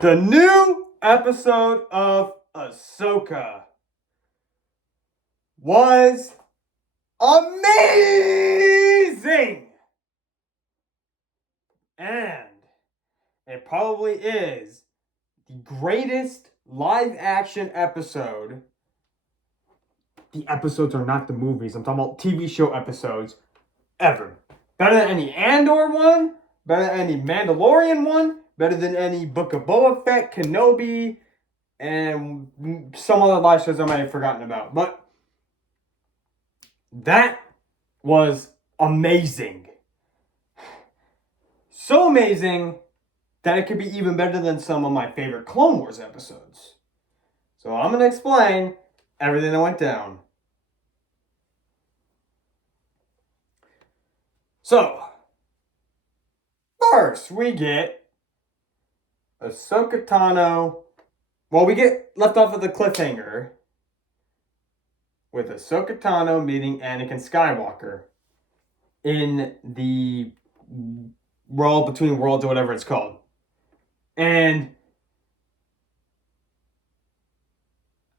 The new episode of Ahsoka was amazing! And it probably is the greatest live action episode. The episodes are not the movies, I'm talking about TV show episodes ever. Better than any Andor one, better than any Mandalorian one, better than any Book of Boba Fett, Kenobi, and some other live shows I might have forgotten about. But that was amazing. So amazing that it could be even better than some of my favorite Clone Wars episodes. So I'm going to explain everything that went down. So, first we get Ahsoka Tano. Well, we get left off at the cliffhanger with Ahsoka Tano meeting Anakin Skywalker in the World Between Worlds or whatever it's called. And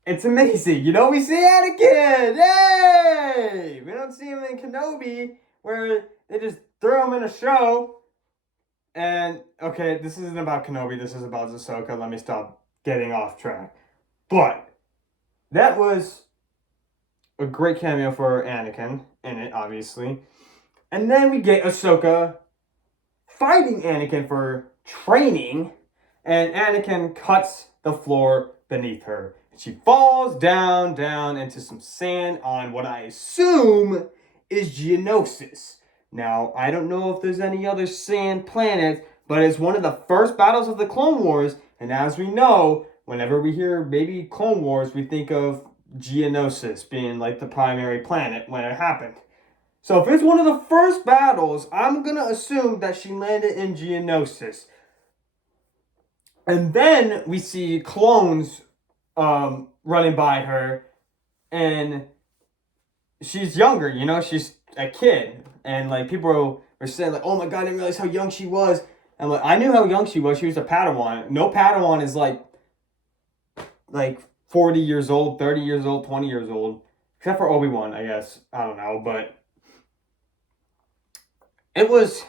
it's amazing. You know, we see Anakin! Yay! We don't see him in Kenobi where they just throw him in a show. And, okay, this isn't about Kenobi. This is about Ahsoka. Let me stop getting off track. But that was a great cameo for Anakin in it, obviously. And then we get Ahsoka fighting Anakin for training, and Anakin cuts the floor beneath her. She falls down into some sand on what I assume is Geonosis. Now, I don't know if there's any other sand planets, but it's one of the first battles of the Clone Wars, and as we know, whenever we hear maybe Clone Wars, we think of Geonosis being like the primary planet when it happened. So if it's one of the first battles, I'm going to assume that she landed in Geonosis. And then we see clones running by her, and she's younger, you know, she's a kid. And like people were saying like, oh my god, I didn't realize how young she was. And like, I knew how young she was. She was a Padawan. No Padawan is like 40 years old, 30 years old, 20 years old. Except for Obi-Wan, I guess. I don't know, but it was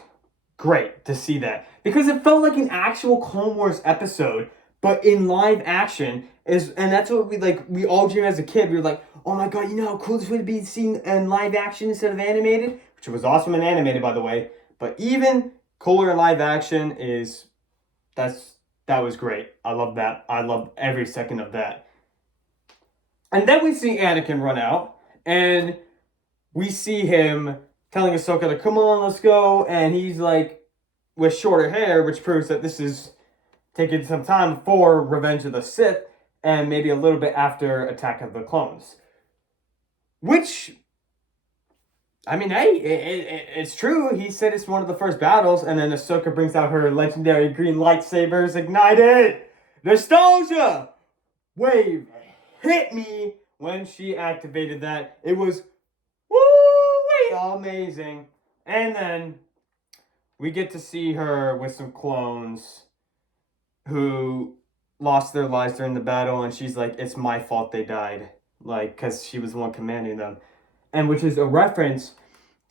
great to see that. Because it felt like an actual Clone Wars episode, but in live action. And that's what we all dreamed as a kid. We were like, oh my god, you know how cool this would be seen in live action instead of animated? Which was awesome and animated, by the way. But even cooler in live action that was great. I love that. I love every second of that. And then we see Anakin run out, and we see him telling Ahsoka to come on, let's go. And he's like, with shorter hair, which proves that this is taking some time before Revenge of the Sith, and maybe a little bit after Attack of the Clones. Which, I mean, hey, it's true. He said it's one of the first battles, and then Ahsoka brings out her legendary green lightsabers, ignited! Nostalgia! Wave hit me when she activated that. It was woo-wee, amazing. And then we get to see her with some clones who lost their lives during the battle, and she's like, it's my fault they died, like, because she was the one commanding them. And which is a reference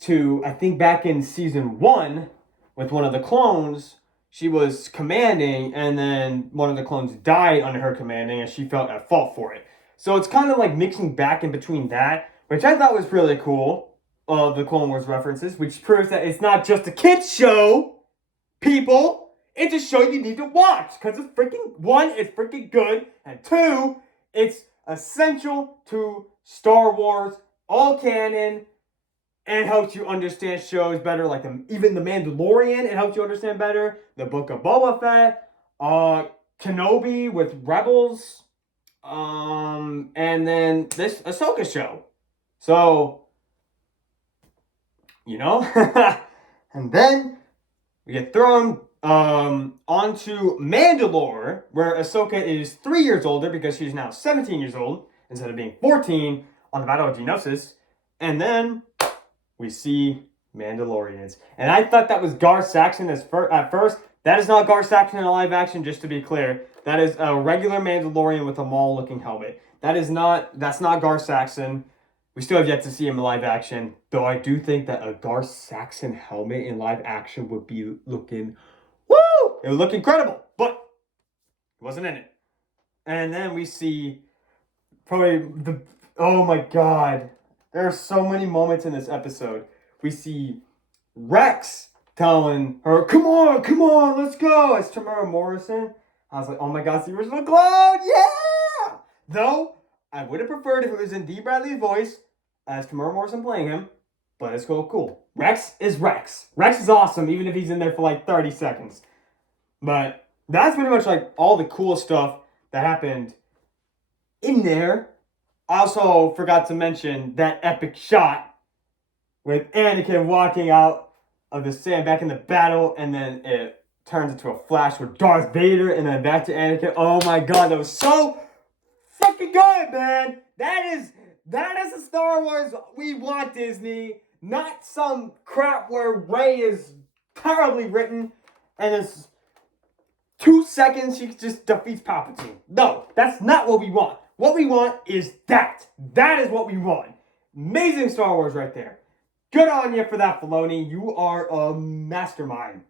to, I think back in season 1 with one of the clones, she was commanding, and then one of the clones died under her commanding, and she felt at fault for it. So it's kind of like mixing back in between that, which I thought was really cool, the Clone Wars references, which proves that it's not just a kids show, people. It's a show you need to watch, because it's freaking, 1, it's freaking good, and 2, it's essential to Star Wars, all canon, and helps you understand shows better, like even The Mandalorian, it helps you understand better, the Book of Boba Fett, Kenobi with Rebels, and then this Ahsoka show. So, you know, and then we get thrown onto Mandalore, where Ahsoka is 3 years older because she's now 17 years old instead of being 14 on the Battle of Geonosis. And then we see Mandalorians. And I thought that was Gar Saxon at first. That is not Gar Saxon in live action, just to be clear. That is a regular Mandalorian with a Maul-looking helmet. That's not Gar Saxon. We still have yet to see him in live action, though I do think that a Gar Saxon helmet in live action would be looking, woo! It would look incredible, but it wasn't in it. And then we see oh my god, there are so many moments in this episode. We see Rex telling her, come on, let's go, as Tamara Morrison. I was like, oh my god, it's the original clone, yeah! Though, I would have preferred if it was in D. Bradley's voice, as Tamara Morrison playing him, but it's cool. Rex is Rex. Rex is awesome, even if he's in there for like 30 seconds. But that's pretty much like all the cool stuff that happened in there. I also forgot to mention that epic shot with Anakin walking out of the sand back in the battle, and then it turns into a flash with Darth Vader, and then back to Anakin. Oh my god, that was so fucking good, man. That is the Star Wars we want, Disney. Not some crap where Rey is terribly written and it's 2 seconds she just defeats Palpatine. No, that's not what we want. What we want is that. That is what we want. Amazing Star Wars right there. Good on you for that, Filoni. You are a mastermind.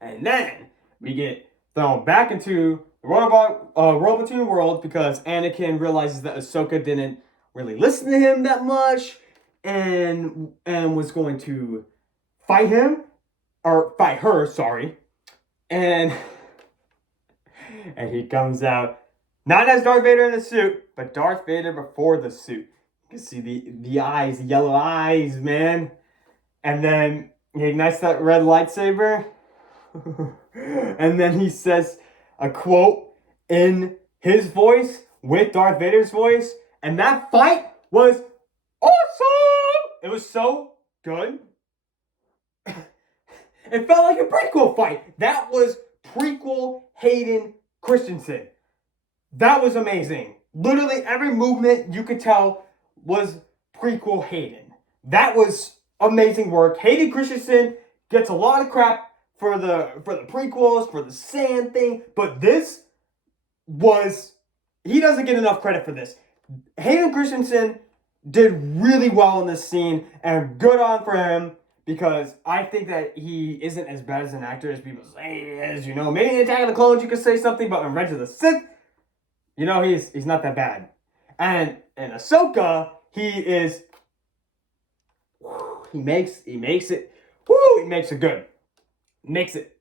And then we get thrown back into the Robotoon world because Anakin realizes that Ahsoka didn't really listen to him that much and was going to fight her, sorry. And he comes out not as Darth Vader in a suit, but Darth Vader before the suit. You can see the eyes, the yellow eyes, man. And then he ignites that red lightsaber. And then he says a quote in his voice with Darth Vader's voice. And that fight was awesome! It was so good. It felt like a prequel fight. That was prequel Hayden Christensen. That was amazing. Literally every movement you could tell was prequel Hayden. That was amazing work. Hayden Christensen gets a lot of crap for the prequels, for the sand thing, but he doesn't get enough credit for this. Hayden Christensen did really well in this scene, and good on for him, because I think that he isn't as bad as an actor as people say he is. You know, maybe in Attack of the Clones you could say something, but in Revenge of the Sith, you know, he's not that bad. And in Ahsoka, he makes it good. Makes it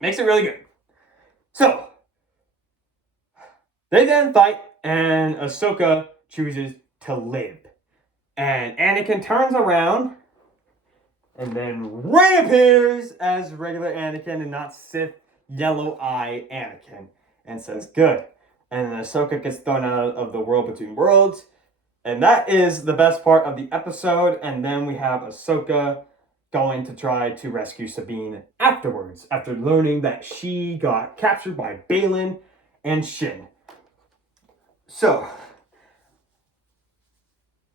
really good. So, they then fight, and Ahsoka chooses to live. And Anakin turns around, and then reappears as regular Anakin and not Sith Yellow Eye Anakin, and says, good. And then Ahsoka gets thrown out of the world between worlds. And that is the best part of the episode. And then we have Ahsoka going to try to rescue Sabine afterwards, after learning that she got captured by Baylan and Shin. So,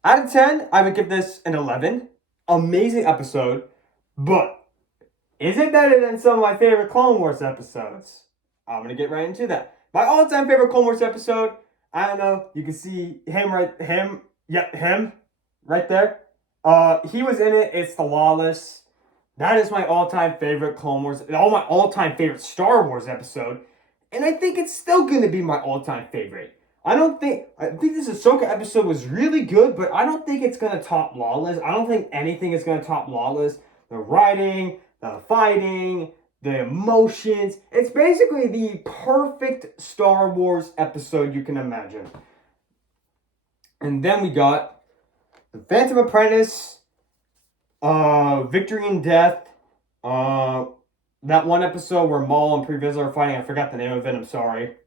out of 10, I would give this an 11. Amazing episode, but is it better than some of my favorite Clone Wars episodes? I'm going to get right into that. My all-time favorite Clone Wars episode, I don't know, you can see him right there. He was in it, it's The Lawless. That is my all-time favorite Clone Wars, my all-time favorite Star Wars episode, and I think it's still going to be my all-time favorite. I think this Ahsoka episode was really good, but I don't think it's going to top Lawless. I don't think anything is going to top Lawless. The writing, the fighting, the emotions. It's basically the perfect Star Wars episode you can imagine. And then we got The Phantom Apprentice, Victory and Death, that one episode where Maul and Pre Vizsla are fighting. I forgot the name of it, I'm sorry.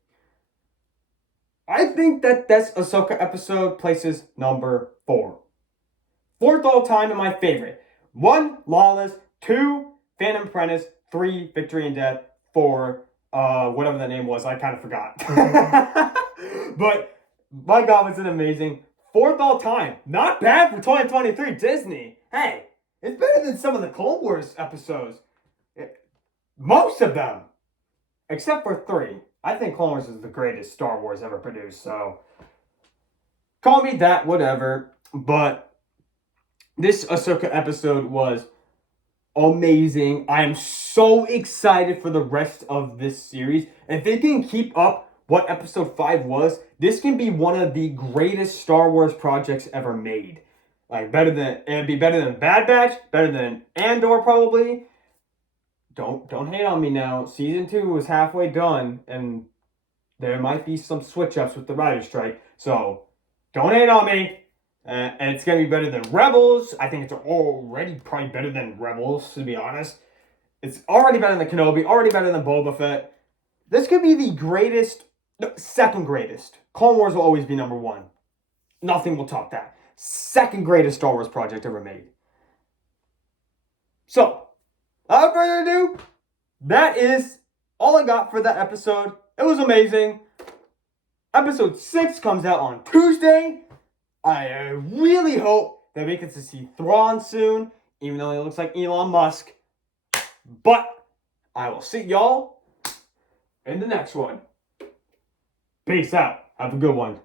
I think that this Ahsoka episode places number 4. 4th all time and my favorite. 1, Lawless. 2, Phantom Apprentice. 3, Victory and Death. 4, whatever the name was. I kind of forgot. But, my God, was it amazing. 4th all time. Not bad for 2023 Disney. Hey, it's better than some of the Clone Wars episodes. Most of them. Except for 3. I think Clone Wars is the greatest Star Wars ever produced. So call me that, whatever. But this Ahsoka episode was amazing. I am so excited for the rest of this series. If they can keep up what episode 5 was, this can be one of the greatest Star Wars projects ever made. Like it'd be better than Bad Batch, better than Andor probably. Don't hate on me now. Season 2 was halfway done, and there might be some switch ups with the writer's strike. So don't hate on me. And it's going to be better than Rebels. I think it's already probably better than Rebels, to be honest. It's already better than Kenobi, already better than Boba Fett. This could be the greatest, no, second greatest. Clone Wars will always be number 1. Nothing will top that. Second greatest Star Wars project ever made. So, without further ado, that is all I got for that episode. It was amazing. Episode 6 comes out on Tuesday. I really hope that we get to see Thrawn soon, even though he looks like Elon Musk. But I will see y'all in the next one. Peace out. Have a good one.